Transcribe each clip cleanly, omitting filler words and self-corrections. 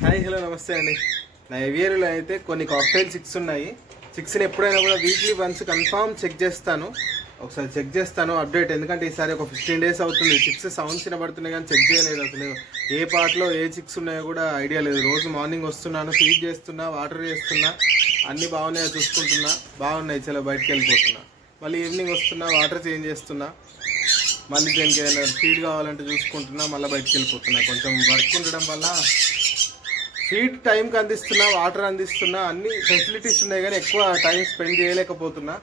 Hi hello నమస్తే అండి. నా ఏవియర్లో అయితే కొన్ని కాక్టైల్ చిక్స్ ఉన్నాయి. చిక్స్ని ఎప్పుడైనా కూడా వీక్లీ వన్స్ కన్ఫామ్ చెక్ చేస్తాను. ఒకసారి చెక్ చేస్తాను అప్డేట్. ఎందుకంటే ఈసారి ఒక 15 days అవుతుంది. చిక్స్ సౌండ్స్ వినబడుతున్నాయి కానీ చెక్ చేయలేదు. అసలు ఏ పార్ట్లో ఏ చిక్స్ ఉన్నాయో కూడా ఐడియా లేదు. రోజు మార్నింగ్ వస్తున్నాను, ఫీడ్ చేస్తున్నా, వాటర్ చేస్తున్నా, అన్నీ బాగున్నాయో చూసుకుంటున్నా. బాగున్నాయి, చలో బయటకు వెళ్ళిపోతున్నా. మళ్ళీ ఈవినింగ్ వస్తున్నా, వాటర్ చేంజ్ చేస్తున్నా, మళ్ళీ దేనికి ఏదైనా ఫీడ్ కావాలంటే చూసుకుంటున్నా, మళ్ళీ బయటకు వెళ్ళిపోతున్నా. కొంచెం వర్క్ ఉండడం వల్ల ఫీడ్ టైంకి అందిస్తున్నా, వాటర్ అందిస్తున్నా, అన్ని ఫెసిలిటీస్ ఉన్నాయి కానీ ఎక్కువ టైం స్పెండ్ చేయలేకపోతున్నా.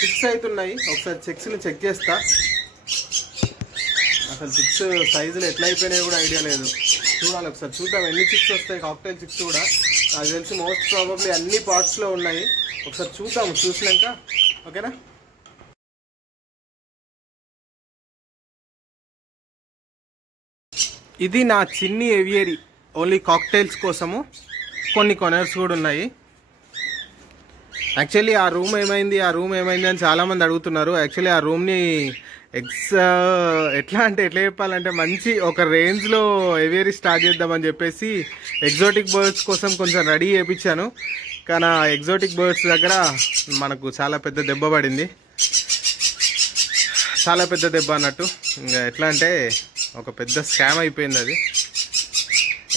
చిక్స్ అవుతున్నాయి. ఒకసారి చిక్స్ని చెక్ చేస్తా. అసలు చిక్స్ సైజులు ఎట్లా అయిపోయినాయో కూడా ఐడియా లేదు. చూడాలి, ఒకసారి చూద్దాం ఎన్ని చిక్స్ వస్తాయి. కాక్టైల్ చిక్స్ కూడా నాకు తెలిసి మోస్ట్ ప్రాబబ్లీ అన్ని పార్ట్స్లో ఉన్నాయి. ఒకసారి చూద్దాం, చూసినాక ఓకేనా. ఇది నా చిన్ని ఏవియరీ, ఓన్లీ కాక్టైల్స్ కోసము. కొన్ని కొనర్స్ కూడా ఉన్నాయి. యాక్చువల్లీ ఆ రూమ్ ఏమైంది అని చాలామంది అడుగుతున్నారు. యాక్చువల్లీ ఆ రూమ్ని ఎట్లా చెప్పాలంటే మంచి ఒక రేంజ్లో ఏవియరీ స్టార్ట్ చేద్దామని చెప్పేసి ఎగ్జాటిక్ బర్డ్స్ కోసం కొంచెం రెడీ చేయించాను. కానీ ఆ ఎగ్జాటిక్ బర్డ్స్ దగ్గర మనకు చాలా పెద్ద దెబ్బ పడింది. చాలా పెద్ద దెబ్బ అన్నట్టు. ఇంకా ఎట్లా అంటే ఒక పెద్ద స్కామ్ అయిపోయింది. అది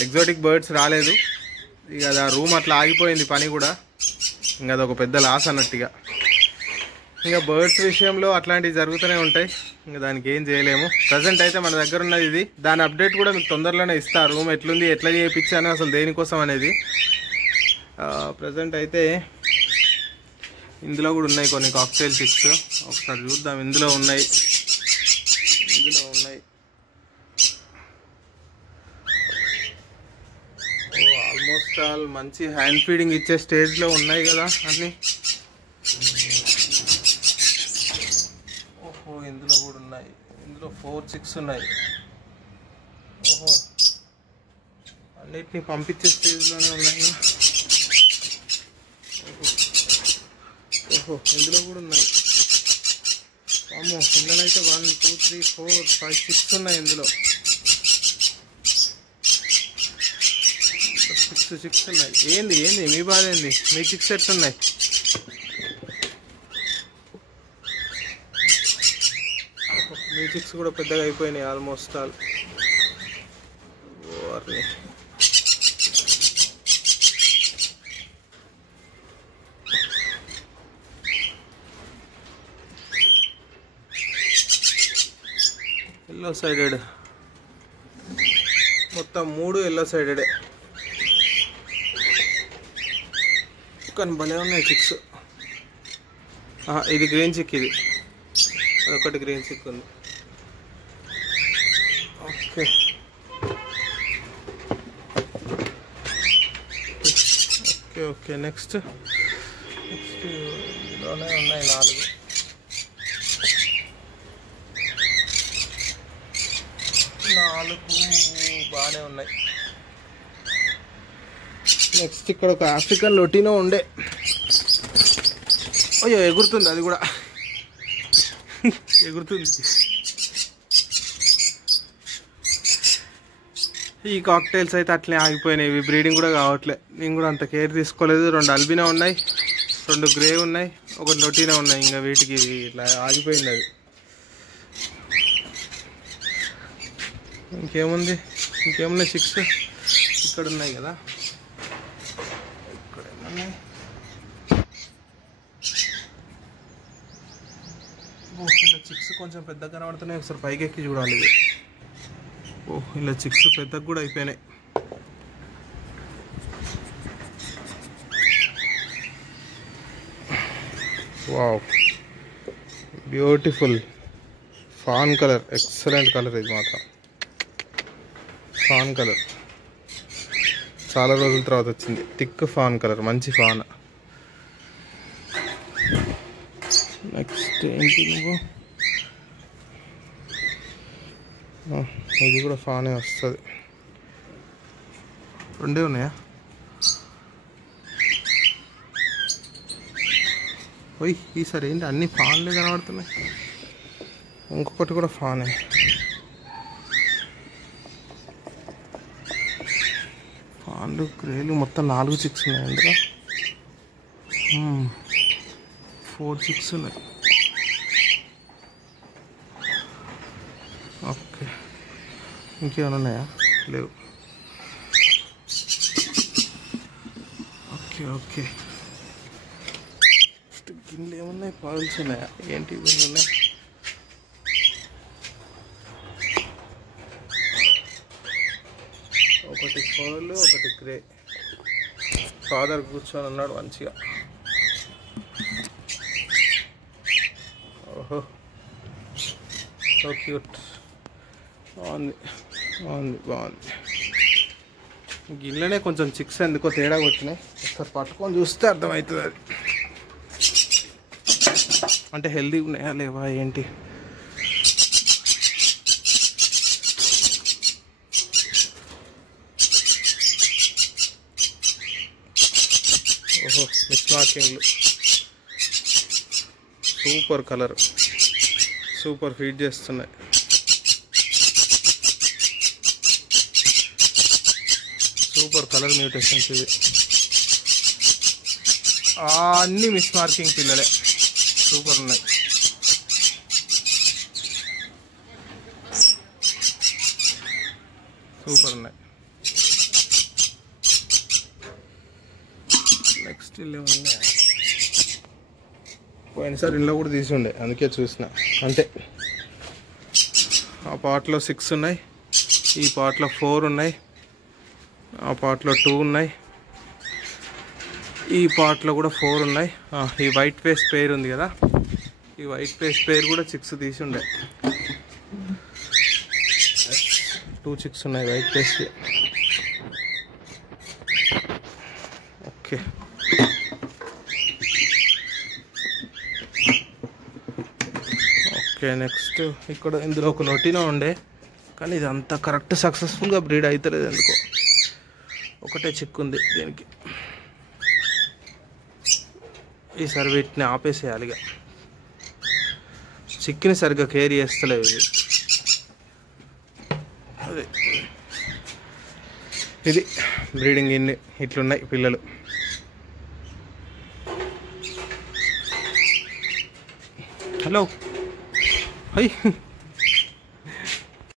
ఎగ్జాటిక్ బర్డ్స్ రాలేదు. ఇక అది ఆ రూమ్ అట్లా ఆగిపోయింది పని కూడా. ఇంకా అదొక పెద్ద లాస్ అన్నట్టుగా. ఇంకా బర్డ్స్ విషయంలో అట్లాంటివి జరుగుతూనే ఉంటాయి. ఇంకా దానికి ఏం చేయలేము. ప్రజెంట్ అయితే మన దగ్గర ఉన్నది ఇది. దాని అప్డేట్ కూడా మీకు తొందరలోనే ఇస్తా. రూమ్ ఎట్లుంది, ఎట్లా చేయించాను, అసలు దేనికోసం అనేది. ప్రజెంట్ అయితే ఇందులో కూడా ఉన్నాయి కొన్ని కాక్టైల్ చిక్స్. ఒకసారి చూద్దాం. ఇందులో ఉన్నాయి. ఆల్మోస్ట్ ఆల్ మంచి హ్యాండ్ ఫీడింగ్ ఇచ్చే స్టేజ్లో ఉన్నాయి కదా అన్నీ. ఓహో, ఇందులో కూడా ఉన్నాయి. ఇందులో 4 chicks ఉన్నాయి. ఓహో, అన్నిటినీ పంపించే స్టేజ్లోనే ఉన్నాయి. ఓహో, ఇందులో కూడా ఉన్నాయి. అమ్మో, ఇందులో అయితే 1 2 3 4 5 6 ఉన్నాయి. ఇందులో 6 ఉన్నాయి. ఏంది మీ బాధ ఏంది? మీ చిక్స్ ఎట్లున్నాయి? మీ చిక్స్ కూడా పెద్దగా అయిపోయినాయి ఆల్మోస్ట్ ఆల్. ఎల్లో సైడెడ్ మొత్తం 3 ఎల్లో సైడెడే. కానీ భలే ఉన్నాయి చిక్స్. ఇది గ్రీన్ చిక్. ఇది అదొకటి గ్రీన్ చిక్ ఉంది. ఓకే, ఓకే ఓకే నెక్స్ట్ ఇందులోనే ఉన్నాయి 4. బాగానే ఉన్నాయి. నెక్స్ట్ ఇక్కడ ఒక ఆఫ్రికన్ లొటినో ఉండే. అయ్యో, ఎగురుతుంది. అది కూడా ఎగురుతుంది. ఈ కాక్టైల్స్ అయితే అట్లే ఆగిపోయినాయి. ఇవి బ్రీడింగ్ కూడా కావట్లే. నేను కూడా అంత కేర్ తీసుకోలేదు. 2 అల్బినో ఉన్నాయి, 2 గ్రే ఉన్నాయి, 1 లొటినో ఉన్నాయి. ఇంకా వీటికి ఇట్లా ఆగిపోయింది అది. ఇంకేమున్నాయి చిక్స్? ఇక్కడ ఉన్నాయి కదా. ఇక్కడ ఏమన్నాయి? ఇలా చిక్స్ కొంచెం పెద్దగా కనబడుతున్నాయి. ఒకసారి పైకి ఎక్కి చూడాలి. ఇది ఇలా చిక్స్ పెద్దగా కూడా అయిపోయినాయి. Wow, beautiful fan colour. Excellent colour. ఇది మాత్రం ఫాన్ కలర్. చాలా రోజుల తర్వాత వచ్చింది. థిక్ ఫాన్ కలర్, మంచి ఫాన్. నెక్స్ట్ ఏంటి నువ్వు? ఇది కూడా ఫానే వస్తుంది. 2 ఉన్నాయా? ఓయ్, ఈసారి ఏంటి అన్ని ఫాన్లే కనబడుతున్నాయి. ఇంకొకటి కూడా ఫానే. పాలు గ్రేలు మొత్తం 4 చిక్స్ ఉన్నాయి అందులో. 4 చిక్స్ ఉన్నాయి. ఓకే, ఇంకేమైనా ఉన్నాయా? లేవు. ఓకే ఓకే, గిన్నెలు ఏమున్నాయి? పాల్స్ ఉన్నాయా? ఏంటి గిన్నెలు ఉన్నాయి? ఒకటి పాలు, ఒకటి గ్రే. ఫాదర్ కూర్చొని ఉన్నాడు మంచిగా. ఓహో, సో క్యూట్. బాగుంది బాగుంది బాగుంది. గిన్నెనే కొంచెం చిక్స్ ఎందుకో తేడా వచ్చినాయి. ఒకసారి పట్టుకొని చూస్తే అర్థమవుతుంది అది. అంటే హెల్దీ ఉన్నాయా లేవా ఏంటి? ఓహో, మిస్ మార్కింగ్లు. సూపర్ కలర్, సూపర్ ఫీడ్ చేస్తున్నాయి. సూపర్ కలర్ మ్యూటేషన్స్ ఇవి. అన్నీ మిస్ మార్కింగ్ పిల్లలే, సూపర్ ఉన్నాయి. సూపర్ ఉన్నాయి. నెక్స్ట్ ఇల్లు ఉన్నాయి. పోయినసారి ఇంట్లో కూడా తీసి ఉండే, అందుకే చూసిన. అంతే, ఆ పాట్లో 6 ఉన్నాయి, ఈ పాట్లో 4 ఉన్నాయి, ఆ పాట్లో 2 ఉన్నాయి, ఈ పాట్లో కూడా 4 ఉన్నాయి. ఈ వైట్ పేస్ట్ పేర్ ఉంది కదా, ఈ వైట్ పేస్ట్ పేర్ కూడా 6 తీసి ఉండే. 2 చిక్స్ ఉన్నాయి white paste. Okay, okay. Next ఇక్కడ ఇందులో ఒక నొటినో ఉండే, కానీ ఇది అంత కరెక్ట్ సక్సెస్ఫుల్గా బ్రీడ్ అవుతలేదు ఎందుకో. ఒకటే చిక్కు ఉంది దీనికి. ఈసారి వీటిని ఆపేసేయాలి. ఇక చిక్కిని సరిగ్గా కేర్ చేస్తలేవు ఇది. అదే ఇది బ్రీడింగ్. ఇన్ని ఇట్లున్నాయి పిల్లలు. Hello, high.